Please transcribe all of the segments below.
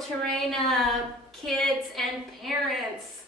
Micheltorena kids and parents.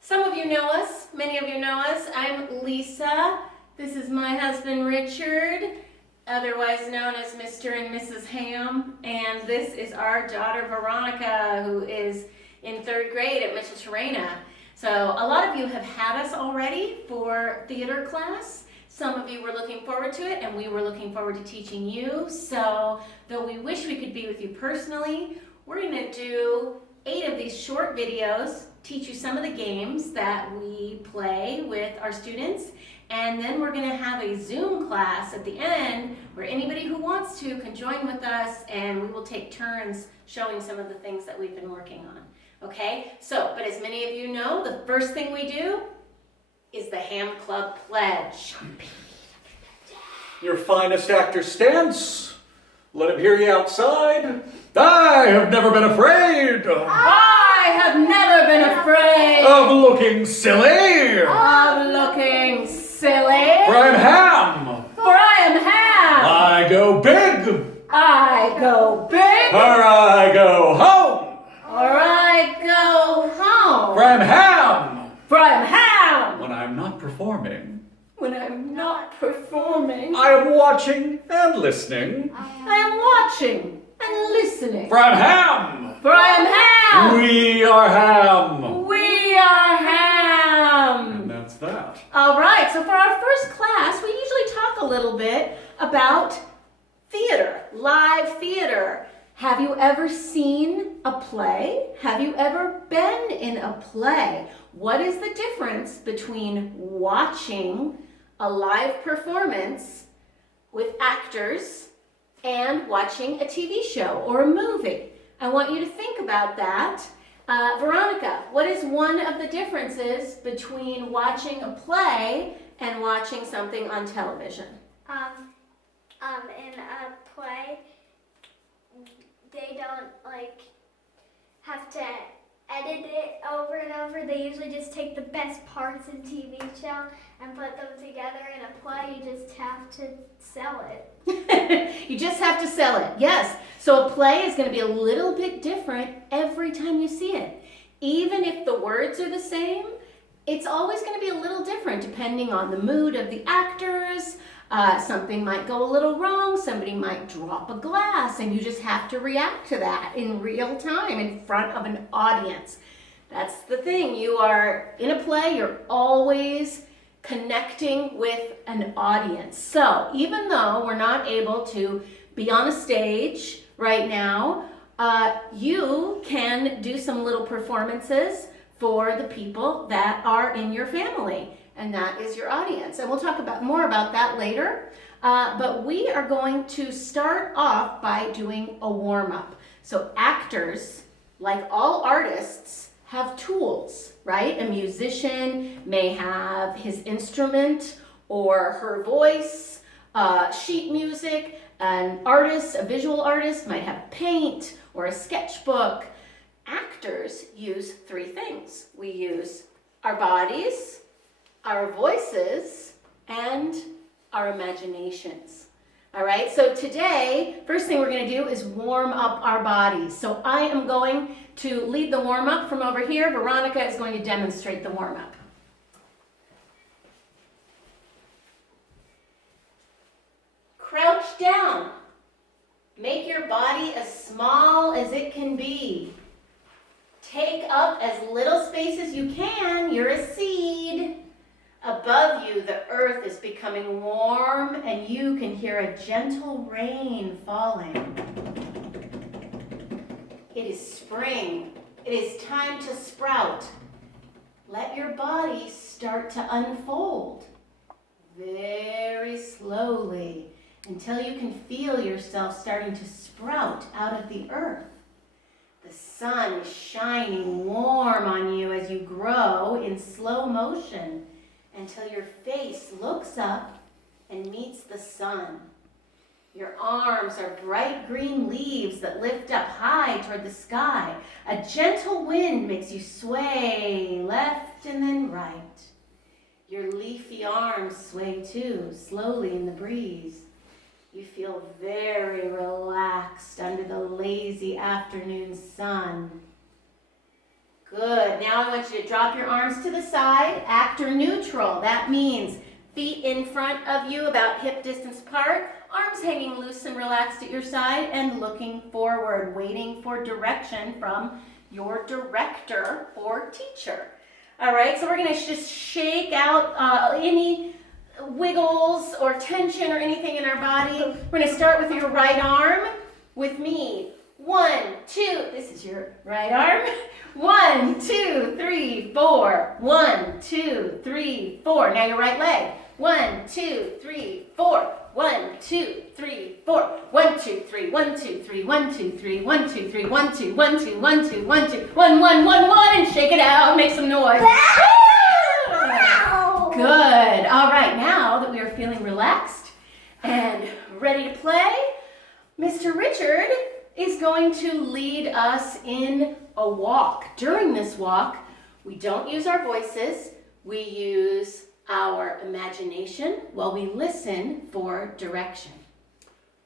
Some of you know us, many of you know us. I'm Lisa. This is my husband Richard, otherwise known as Mr. and Mrs. Ham. And this is our daughter Veronica, who is in 3rd grade at Micheltorena. So a lot of you have had us already for theater class. Some of you were looking forward to it, and we were looking forward to teaching you. So though we wish we could be with you personally, we're going to do 8 of these short videos, teach you some of the games that we play with our students, and then we're going to have a Zoom class at the end where anybody who wants to can join with us, and we will take turns showing some of the things that we've been working on. Okay, so, but as many of you know, the first thing we do is the Ham Club Pledge. Your finest actor stance. Let him hear you outside. I have never been afraid. I have never been afraid Of looking silly. of looking silly. For I'm Ham. For I am Ham. I go big. I go big. Or I go home. Or I go home. For I'm Ham. For I am Ham. When I'm not performing, When I'm not performing, I am watching and listening. I am watching and listening. For I'm Ham. For I am Ham. We are Ham. We are Ham. And that's that. All right, so for our first class, we usually talk a little bit about theater, live theater. Have you ever seen a play? Have you ever been in a play? What is the difference between watching a live performance with actors and watching a TV show or a movie? I want you to think about that. Veronica, what is one of the differences between watching a play and watching something on television? In a play, they don't have to edit it over and over. They usually just take the best parts in TV show and put them together. In a play, you just have to sell it. You just have to sell it, yes. So a play is going to be a little bit different every time you see it. Even if the words are the same, it's always going to be a little different depending on the mood of the actors. Something might go a little wrong, somebody might drop a glass, and you just have to react to that in real time in front of an audience. That's the thing. You are in a play, you're always connecting with an audience. So even though we're not able to be on a stage right now, you can do some little performances for the people that are in your family. And that is your audience. And we'll talk more about that later. But we are going to start off by doing a warm-up. So actors, like all artists, have tools, right? A musician may have his instrument or her voice, sheet music. An artist, a visual artist, might have paint or a sketchbook. Actors use 3 things. We use our bodies, our voices, and our imaginations. All right, so today, first thing we're going to do is warm up our bodies. So I am going to lead the warm-up from over here. Veronica is going to demonstrate the warm-up. Crouch down. Make your body as small as it can be. Take up as little space as you can. You're a seed. Above you, the earth is becoming warm, and you can hear a gentle rain falling. It is spring. It is time to sprout. Let your body start to unfold very slowly until you can feel yourself starting to sprout out of the earth. The sun is shining warm on you as you grow in slow motion, until your face looks up and meets the sun. Your arms are bright green leaves that lift up high toward the sky. A gentle wind makes you sway left and then right. Your leafy arms sway too, slowly in the breeze. You feel very relaxed under the lazy afternoon sun. Good. Now I want you to drop your arms to the side, actor neutral. That means feet in front of you about hip distance apart, arms hanging loose and relaxed at your side, and looking forward, waiting for direction from your director or teacher. All right, so we're going to just shake out any wiggles or tension or anything in our body. We're going to start with your right arm with me. 1, 2, this is your right arm. 1, 2, 3, 4. 1, 2, 3, 4. Now your right leg. 1, 2, 3, 4. 1, 2, 3, 4. 1, 2, 3, 1, 2, 3, 1, 2, 3, 1, 2, 3, 1, 2, 1, 2, 1, 2, 1, 2, 1, 1, 1, 1, and shake it out. Make some noise. Good. All right, now that we are feeling relaxed and ready to play, Mr. Richard is going to lead us in a walk. During this walk, we don't use our voices. We use our imagination while we listen for direction.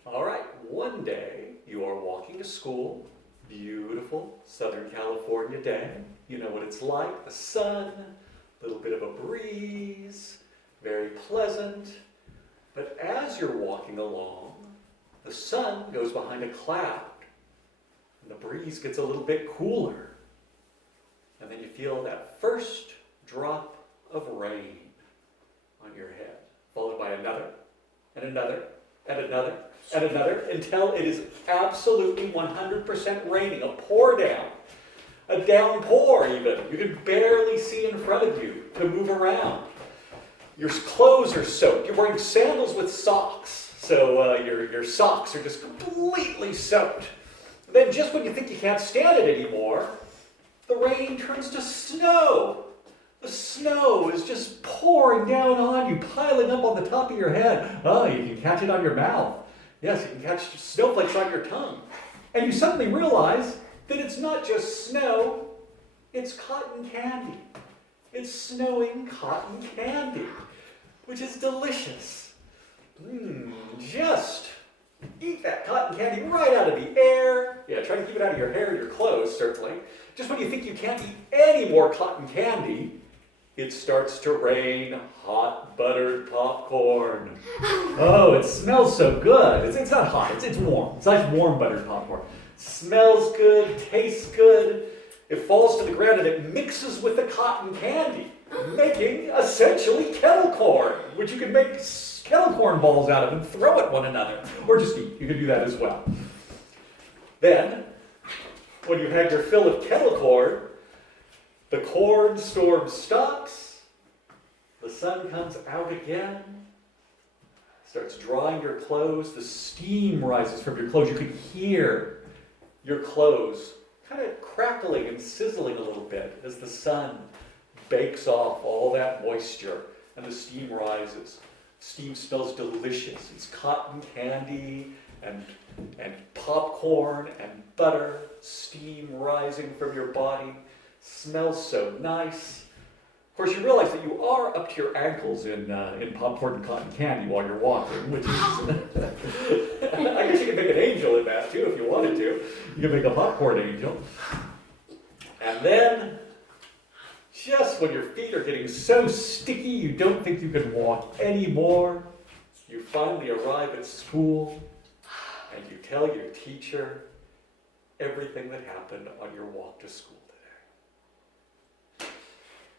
All right, one day you are walking to school, beautiful Southern California day. You know what it's like, the sun, a little bit of a breeze, very pleasant. But as you're walking along, the sun goes behind a cloud and the breeze gets a little bit cooler. And then you feel that first drop of rain on your head, followed by another, and another, and another, and another, until it is absolutely 100% raining, a pour down, a downpour even. You can barely see in front of you to move around. Your clothes are soaked. You're wearing sandals with socks, so your socks are just completely soaked. Then just when you think you can't stand it anymore, the rain turns to snow. The snow is just pouring down on you, piling up on the top of your head. Oh, you can catch it on your mouth. Yes, you can catch snowflakes on your tongue. And you suddenly realize that it's not just snow, it's cotton candy. It's snowing cotton candy, which is delicious. Just eat that cotton candy right out of the air. Yeah, try to keep it out of your hair and your clothes, certainly. Just when you think you can't eat any more cotton candy, it starts to rain hot buttered popcorn. Oh, it smells so good. It's not hot, it's warm. It's nice warm buttered popcorn. Smells good, tastes good. It falls to the ground and it mixes with the cotton candy, making essentially kettle corn, which you can make kettle corn balls out of and throw at one another, or just eat. You can do that as well. Then, when you've had your fill of kettle corn, the corn storm stops, the sun comes out again, starts drying your clothes, the steam rises from your clothes. You can hear your clothes kind of crackling and sizzling a little bit as the sun bakes off all that moisture and the steam rises. Steam smells delicious. It's cotton candy and popcorn and butter, steam rising from your body. Smells so nice. Of course, you realize that you are up to your ankles in popcorn and cotton candy while you're walking, which is... I guess you could make an angel in that, too, if you wanted to. You could make a popcorn angel. And then, just when your feet are getting so sticky you don't think you can walk anymore, you finally arrive at school, and you tell your teacher everything that happened on your walk to school.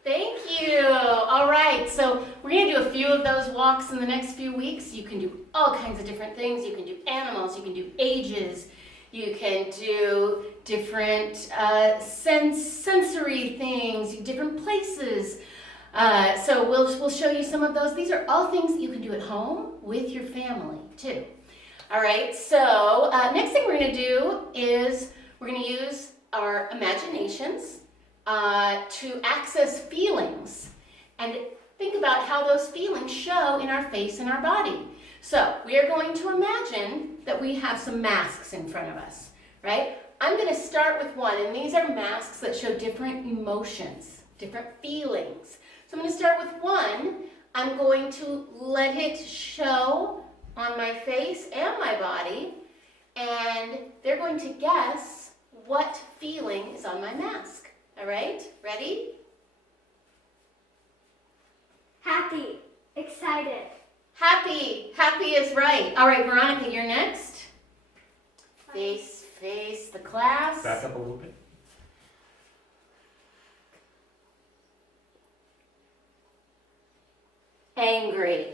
Thank you. All right, so we're going to do a few of those walks in the next few weeks. You can do all kinds of different things. You can do animals, you can do ages, you can do different sensory things, different places. So we'll show you some of those. These are all things that you can do at home with your family too. All right, so next thing we're going to do is we're going to use our imaginations to access feelings and think about how those feelings show in our face and our body. So we are going to imagine that we have some masks in front of us, right? I'm going to start with one, and these are masks that show different emotions, different feelings. So I'm going to start with one. I'm going to let it show on my face and my body, and they're going to guess what feeling is on my mask. All right, ready? Happy. Excited. Happy. Happy is right. All right, Veronica, you're next. Face the class. Back up a little bit. Angry.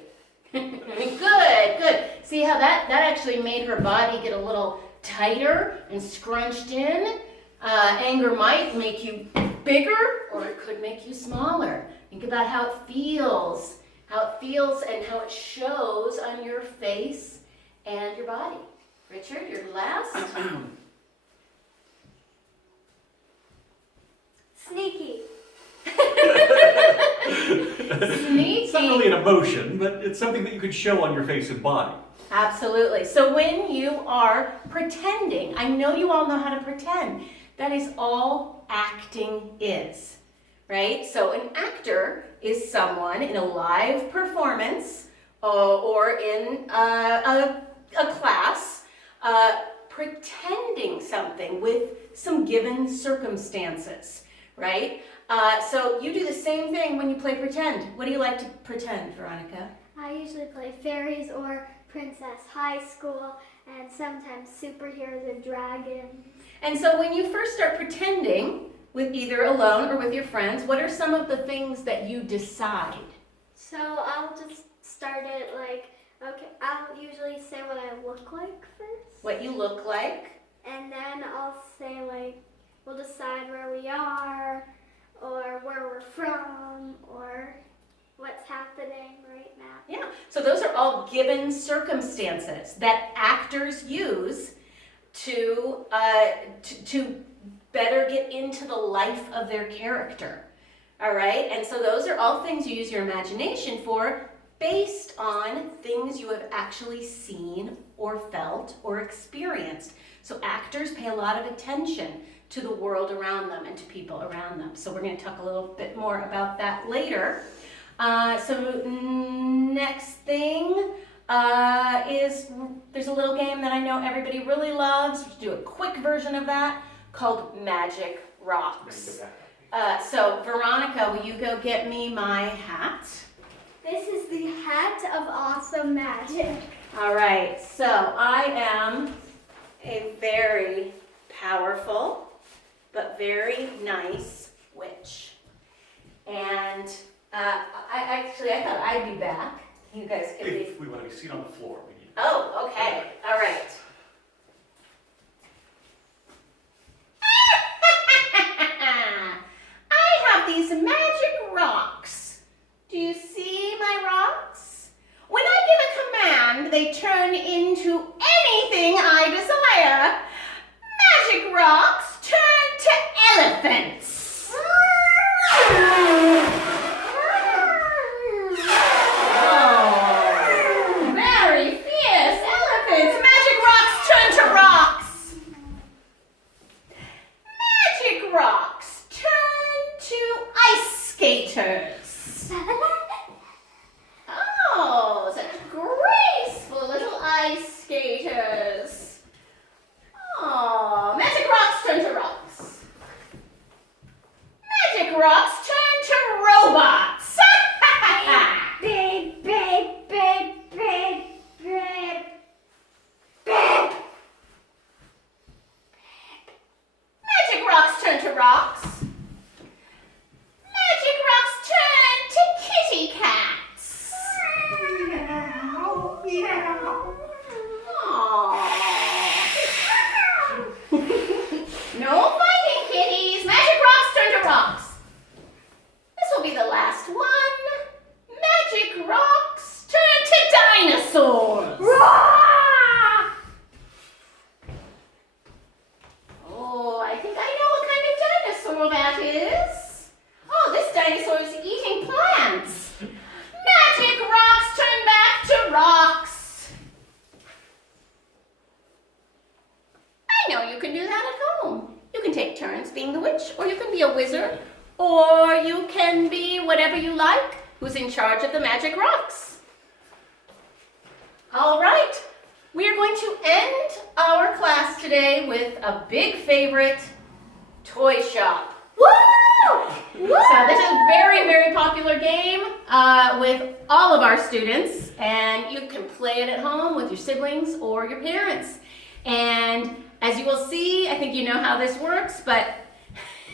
Good. See how that actually made her body get a little tighter and scrunched in? Anger might make you bigger, or it could make you smaller. Think about how it feels and how it shows on your face and your body. Richard, you're last. Sneaky. Sneaky. It's not really an emotion, but it's something that you can show on your face and body. Absolutely. So when you are pretending, I know you all know how to pretend. That is all acting is, right? So an actor is someone in a live performance or in a class pretending something with some given circumstances, right? So you do the same thing when you play pretend. What do you like to pretend, Veronica? I usually play fairies or princess high school and sometimes superheroes or dragons. And so when you first start pretending, with either alone or with your friends, what are some of the things that you decide? So I'll just start it like, okay, I'll usually say what I look like first. What you look like? And then I'll say like, we'll decide where we are or where we're from or what's happening right now. Yeah, so those are all given circumstances that actors use to better get into the life of their character. All right, and so those are all things you use your imagination for based on things you have actually seen or felt or experienced. So actors pay a lot of attention to the world around them and to people around them. So we're going to talk a little bit more about that later. So next thing is there's a little game that I know everybody really loves. We do a quick version of that called Magic Rocks. So Veronica, will you go get me my hat? This is the hat of awesome magic. All right, so I am a very powerful but very nice witch. And I thought I'd be back. You guys could be. If we want to be seen on the floor, we need. Oh, okay. All right. I have these magic rocks. Do you see my rocks? When I give a command, they turn into anything I desire. Magic rocks turn to elephants. Very fierce elephants. Magic rocks turn to rocks. Magic rocks turn to ice skaters. Oh, such graceful little ice skaters. Oh, magic rocks turn to rocks. Magic rocks turn to robots. Big, big, big, big, big, big. Magic rocks turn to rocks. Magic rocks turn to kitty cats. No fighting, kitties. Magic rocks turn to rocks. This will be the last one. Magic rocks turn to dinosaurs. Oh, I think I know what kind of dinosaur that is. Oh, this dinosaur is eating plants. Magic rocks turn back to rocks. I know you can do that at home. You can take turns being the witch, or you can be a wizard, or you can be whatever you like, who's in charge of the magic rocks. All right. We are going to end our class today with a big favorite, toy shop. Woo! So this is a very, very popular game with all of our students, and you can play it at home with your siblings or your parents. And as you will see, I think you know how this works, but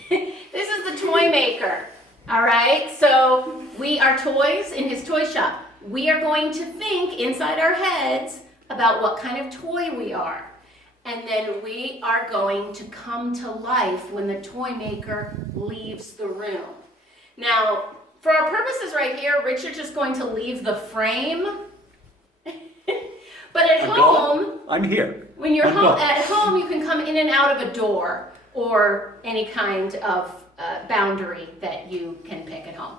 this is the toy maker. All right, so we are toys in his toy shop. We are going to think inside our heads about what kind of toy we are. And then we are going to come to life when the toy maker leaves the room. Now, for our purposes right here, Richard's just going to leave the frame. But at home, I'm here. when you're at home, you can come in and out of a door or any kind of boundary that you can pick at home.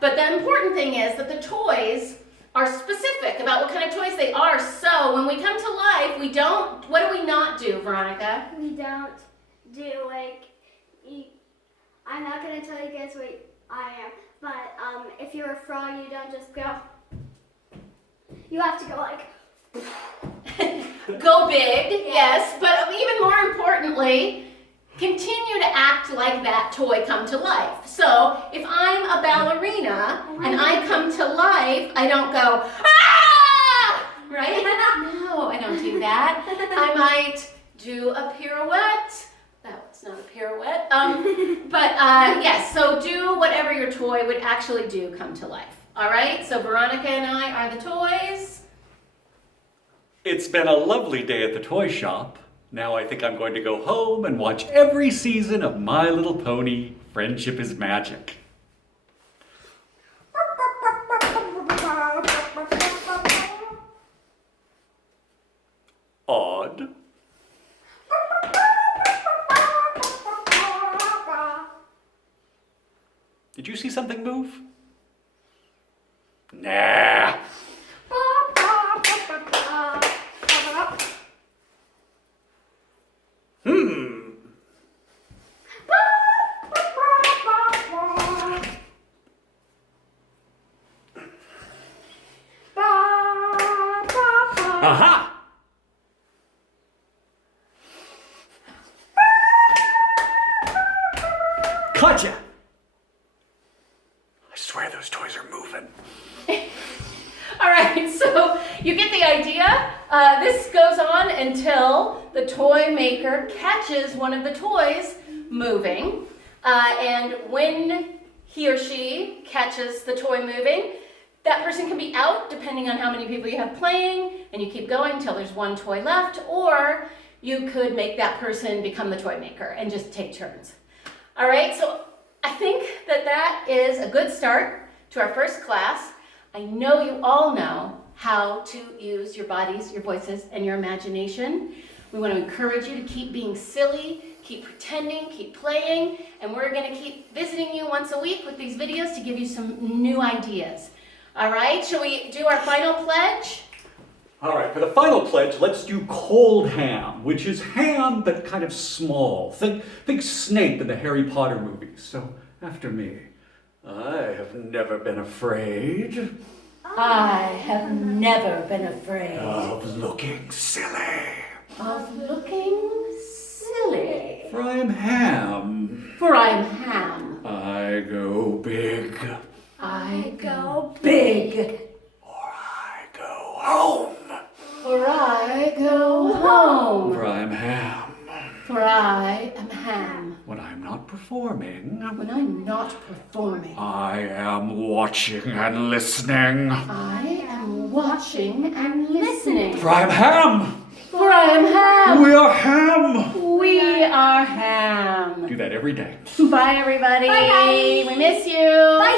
But the important thing is that the toys are specific about what kind of toys they are. So when we come to life, what do we not do, Veronica? We don't do I'm not going to tell you guys what I am, but if you're a frog, you don't just go. You have to go like. Go big, yes, but even more importantly, continue to act like that toy come to life. So if I'm a ballerina and I come to life, I don't go, ah! Right? No, I don't do that. I might do a pirouette. That's not a pirouette. Yes, so do whatever your toy would actually do come to life. All right, so Veronica and I are the toys. It's been a lovely day at the toy shop. Now I think I'm going to go home and watch every season of My Little Pony, Friendship is Magic. Odd. Did you see something move? Nah. Aha! Gotcha! I swear those toys are moving. All right, so you get the idea. This goes on until the toy maker catches one of the toys moving. And when he or she catches the toy moving, that person can be out depending on how many people you have playing, and you keep going until there's one toy left, or you could make that person become the toy maker and just take turns. All right, so I think that is a good start to our first class. I know you all know how to use your bodies, your voices, and your imagination. We want to encourage you to keep being silly, keep pretending, keep playing, and we're going to keep visiting you once a week with these videos to give you some new ideas. All right, shall we do our final pledge? All right, for the final pledge, let's do cold ham, which is ham but kind of small. Think Snape in the Harry Potter movies. So after me, I have never been afraid. I have never been afraid Of looking silly. of looking silly. For I am ham. For I am ham. I go big. I go big. Or I go home. For I go home. For I am ham. For I am ham. When I'm not performing, When I'm not performing, I am watching and listening. I am watching and listening. For I am ham. For I am ham. We are ham. We are ham. Do that every day. Bye, everybody. Bye, bye. We miss you. Bye.